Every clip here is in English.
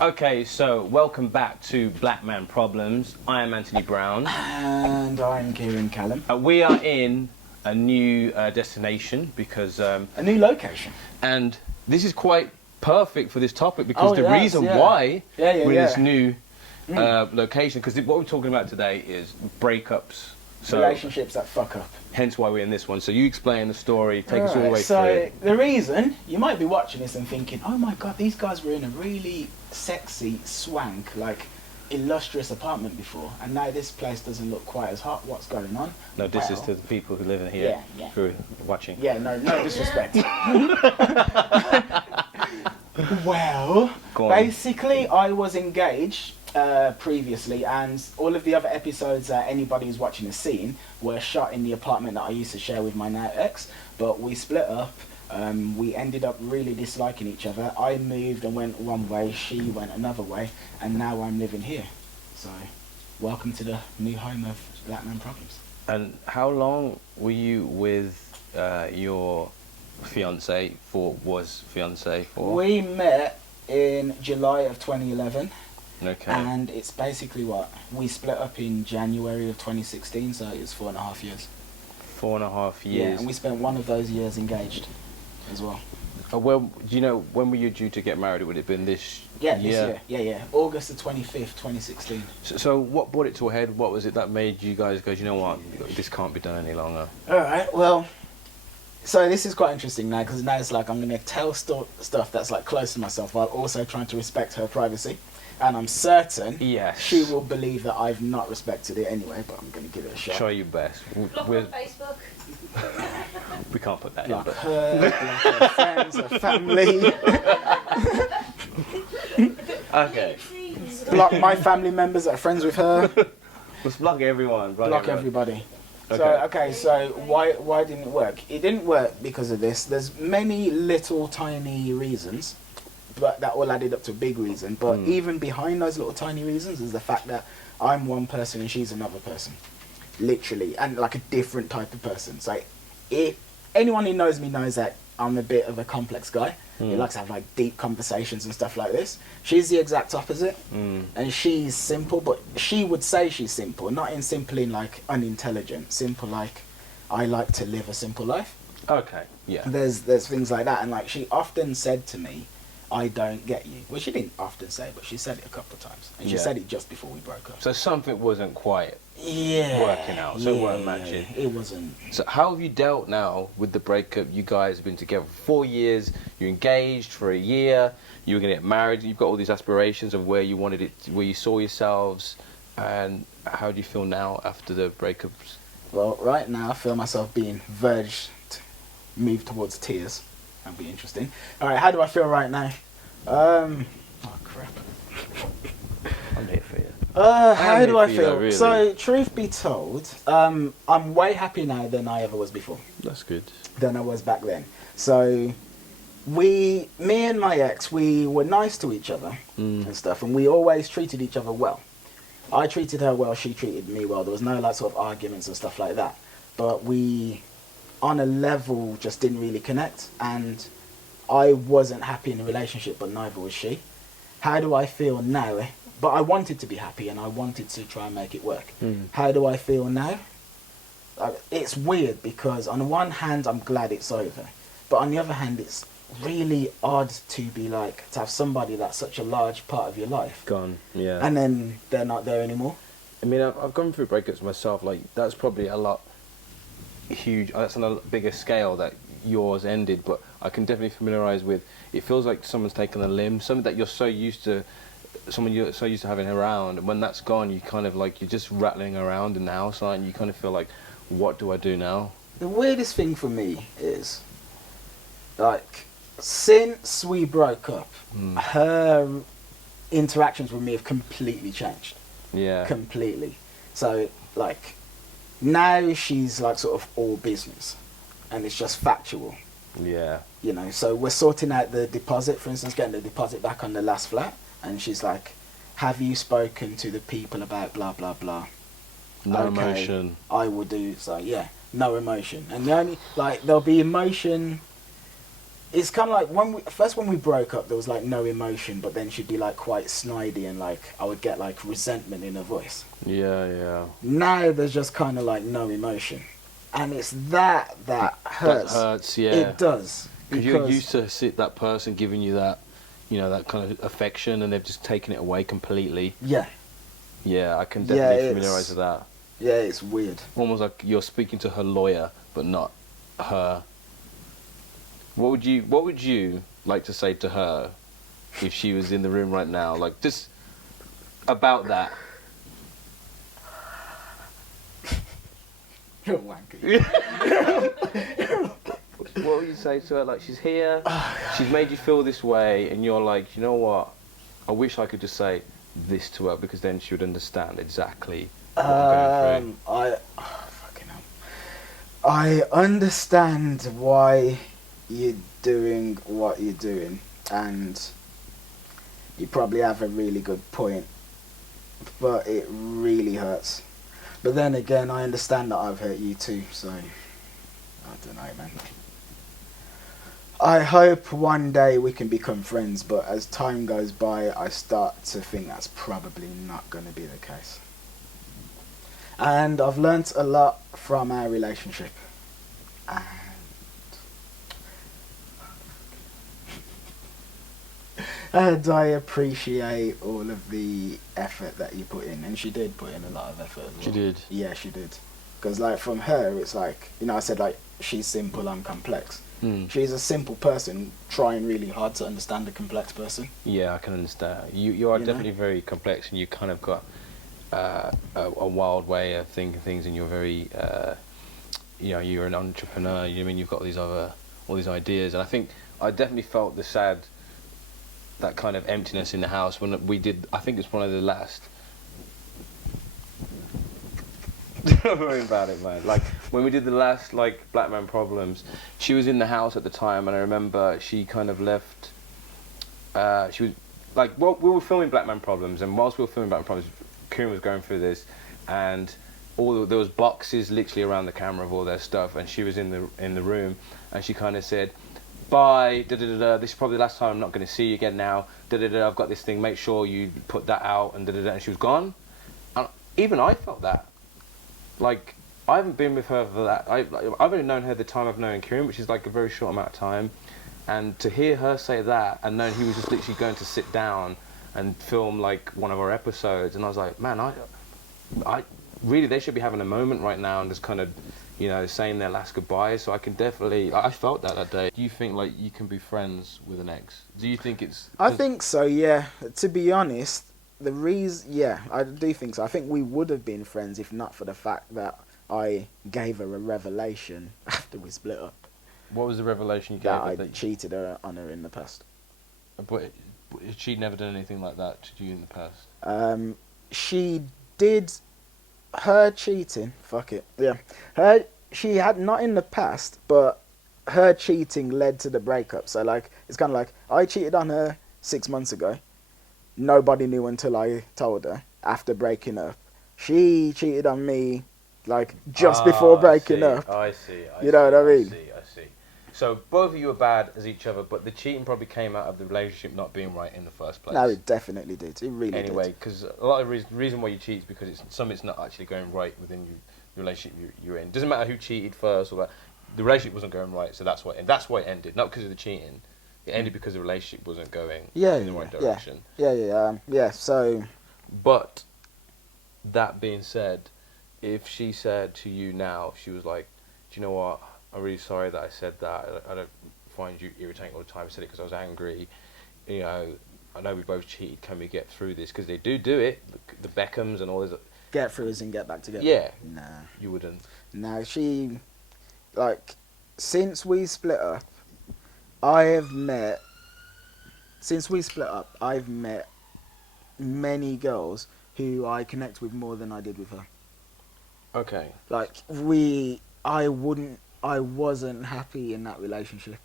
Okay, so welcome back to BlackManProblems. I am Anthony Brown. And I'm Ciaran Callum. We are in a new destination because... a new location. And this is quite perfect for this topic because Oh, reason why we're in this new location, because what we're talking about today is breakups. So, relationships that fuck up. Hence why we're in this one. So you explain the story, take us all the way through So it. the reason, you might be watching this and thinking, oh my god, these guys were in a really sexy, swank, like illustrious apartment before, and now this place doesn't look quite as hot. What's going on? No, this is to the people who live in here who are watching. Yeah, no disrespect. Well, basically I was engaged previously, and all of the other episodes that anybody who's watching has seen were shot in the apartment that I used to share with my now ex, but we split up. We ended up really disliking each other. I moved and went one way, she went another way, and now I'm living here. So welcome to the new home of BlackManProblems. And how long were you with your fiance for? We met in July of 2011. Okay. And it's basically we split up in January of 2016, so it was 4.5 years. 4.5 years. Yeah, and we spent one of those years engaged as well. Well, do you know, when were you due to get married? Would it have been this year? This year? Yeah. August the 25th, 2016. So what brought it to a head? What was it that made you guys go, you know what, this can't be done any longer? Alright, well, so this is quite interesting now, because now it's like I'm going to tell stuff that's like close to myself while also trying to respect her privacy. And I'm certain she will believe that I've not respected it anyway, but I'm going to give it a shot. Try your best. Block on Facebook. We can't put that block in. Her, block her friends, her family. Okay. Block my family members that are friends with her. Let's block everyone. Block everybody. Okay. So why didn't it work? It didn't work because of this. There's many little tiny reasons, but that all added up to a big reason. But even behind those little tiny reasons is the fact that I'm one person and she's another person, literally, and like a different type of person. So if anyone who knows me knows that I'm a bit of a complex guy. He likes to have like deep conversations and stuff like this. She's the exact opposite, and she's simple, but she would say she's simple, not in simple in like unintelligent, simple like I like to live a simple life. Okay, yeah. There's things like that, and like she often said to me, I don't get you. Well, she didn't often say, but she said it a couple of times, and she said it just before we broke up. So something wasn't quite working out, so it weren't matching. It wasn't. So how have you dealt now with the breakup? You guys have been together for 4 years, you're engaged for a year, you were going to get married, you've got all these aspirations of where you wanted it, where you saw yourselves, and how do you feel now after the breakups? Well, right now I feel myself being verged to move towards tears. That'd be interesting. Alright, how do I feel right now? Oh crap. I'm here for you. How do I feel? Really. So, truth be told, I'm way happier now than I ever was before. That's good. Than I was back then. So, me and my ex, we were nice to each other and stuff, and we always treated each other well. I treated her well, she treated me well. There was no like sort of arguments and stuff like that. But we, on a level, just didn't really connect, and I wasn't happy in the relationship, but neither was she. How do I feel now? But I wanted to be happy, and I wanted to try and make it work. How do I feel now? It's weird, because on the one hand, I'm glad it's over. But on the other hand, it's really odd to be like, to have somebody that's such a large part of your life Gone, yeah. and then they're not there anymore. I mean, I've gone through breakups myself, like, that's probably a lot huge, that's on a bigger scale that yours ended, but I can definitely familiarise with, it feels like someone's taken a limb, something that you're so used to, someone you're so used to having around, and when that's gone, you kind of like, you're just rattling around in the house, and you kind of feel like, what do I do now? The weirdest thing for me is, like, since we broke up, her interactions with me have completely changed. Yeah. Completely. So, like, now she's like sort of all business, and it's just factual. Yeah. You know, so we're sorting out the deposit, for instance, getting the deposit back on the last flat, and she's like, have you spoken to the people about blah, blah, blah? No emotion. I will do, so yeah, no emotion. And the only, like, there'll be emotion it's kind of like when we broke up, there was like no emotion, but then she'd be like quite snidey and like I would get like resentment in her voice. Yeah. Now there's just kind of like no emotion, and it's that hurts. That hurts, yeah. It does. Because you're used to that person giving you that, that kind of affection, and they've just taken it away completely. Yeah. Yeah, I can definitely familiarise with that. Yeah, it's weird. Almost like you're speaking to her lawyer, but not her. What would you like to say to her if she was in the room right now? Like, just about that. You're wanky. What would you say to her? Like, she's here, she's made you feel this way, and you're like, you know what? I wish I could just say this to her, because then she would understand exactly what I'm going through. Fucking hell. I understand why you're doing what you're doing, and you probably have a really good point, but it really hurts. But then again, I understand that I've hurt you too, so I don't know, man. I hope one day we can become friends, but as time goes by, I start to think that's probably not going to be the case. And I've learnt a lot from our relationship. And I appreciate all of the effort that you put in. And she did put in a lot of effort as well. She did? Yeah, she did. Because, like, from her, it's like, I said, like, she's simple, I'm complex. She's a simple person trying really hard to understand a complex person. Yeah, I can understand. You are definitely very complex, and you kind of got a wild way of thinking things, and you're very, you're an entrepreneur. You've got all these ideas, and I think I definitely felt that kind of emptiness in the house when we did. I think it's one of the last. Don't worry about it, man. Like, when we did the last, like, BlackManProblems, she was in the house at the time, and I remember she kind of left. She was like, well, we were filming BlackManProblems, and whilst we were filming BlackManProblems, Ciaran was going through this, and there was boxes literally around the camera of all their stuff, and she was in the room, and she kind of said, "Bye, this is probably the last time I'm not going to see you again now. I've got this thing. Make sure you put that out." And and she was gone. And even I felt that. Like, I haven't been with her for that. I've only known her the time I've known Ciaran, which is like a very short amount of time. And to hear her say that, and knowing he was just literally going to sit down and film like one of our episodes, and I was like, man, I really, they should be having a moment right now and just kind of, saying their last goodbyes. So I can definitely, I felt that day. Do you think like you can be friends with an ex? Do you think it's? I think so, yeah. To be honest, I do think so. I think we would have been friends if not for the fact that I gave her a revelation after we split up. What was the revelation you gave her? That I cheated on her in the past. But she'd never done anything like that to you in the past? She did. Her cheating, fuck it. Yeah. She had not in the past, but her cheating led to the breakup. So, like, it's kind of like, I cheated on her 6 months ago. Nobody knew until I told her after breaking up. She cheated on me, like, just before breaking up. I see. You know what I mean? I see. So both of you were bad as each other, but the cheating probably came out of the relationship not being right in the first place. No, it definitely did. It really did. Anyway, because a lot of the reason why you cheat is because it's not actually going right within the relationship you're in. Doesn't matter who cheated first or that. The relationship wasn't going right, so that's why it ended. Not because of the cheating. It ended because the relationship wasn't going in the right direction. Yeah. So, but that being said, if she said to you now, she was like, "Do you know what? I'm really sorry that I said that. I don't find you irritating all the time. I said it because I was angry. I know we both cheated. Can we get through this? Because they do it. The Beckhams and all this. Get through us and get back together. Yeah. Nah. You wouldn't. Nah. Since we split up, I've met many girls who I connect with more than I did with her. Okay. Like, I wasn't happy in that relationship.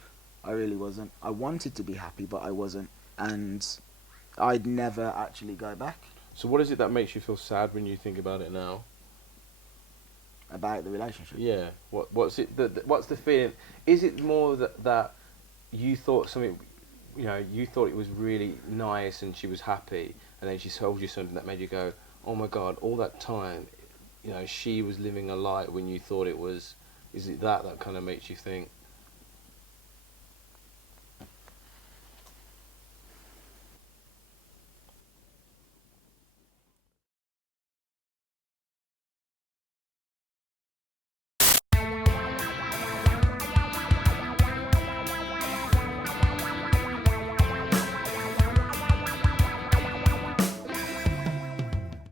I really wasn't. I wanted to be happy, but I wasn't. And I'd never actually go back. So what is it that makes you feel sad when you think about it now? About the relationship? Yeah. What's it? What's the feeling? Is it more that you thought something, you thought it was really nice and she was happy, and then she told you something that made you go, oh my God, all that time, she was living a lie when you thought it was. Is it that kind of makes you think,